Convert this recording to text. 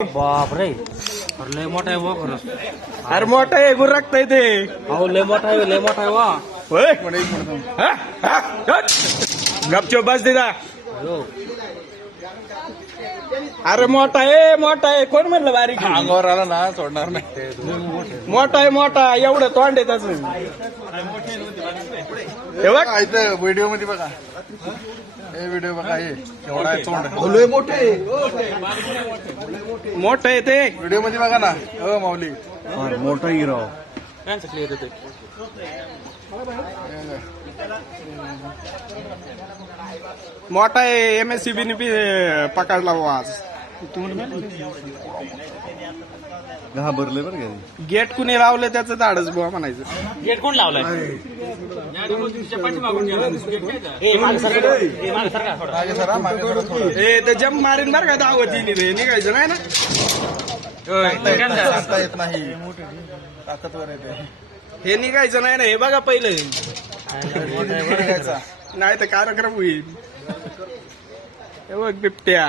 बाप रे अरे लय मोठा आहे वा खरंच अरे मोठं आहे गुरकता ते. अहो लय मोठा आहे लय मोठा आहे वा. होय. गपचूप बस दिदा अरे मोठा आहे मोठा आहे. कोण म्हणलं बारीक आहे? अंगावर आला ना सोडणार नाही. मोठा आहे मोठा एवढं तोंड आहे त्याच. हे बघ. व्हिडिओमध्ये बघा. हे व्हिडिओ बघा हे. एवढा आहे तोंड. मोठं आहे. ते. व्हिडिओमध्ये बघा ना. हो माऊली. मोठा येते मोठा आहे एम एस सी बी पकडला बुवा आज. घाबरले बरं का गेट कुणी लावलं त्याचं धाडच बुवा म्हणायचं. गेट कोण लावलाय? ए, ते जम मारीन बरं का दावतीने रे निघायचं नाही ना? येत नाही, ताकदवर येते हे निघायचं नाही ना हे बघा पहिलं. नाही तर कार्यक्रम होईल. बिबट्या.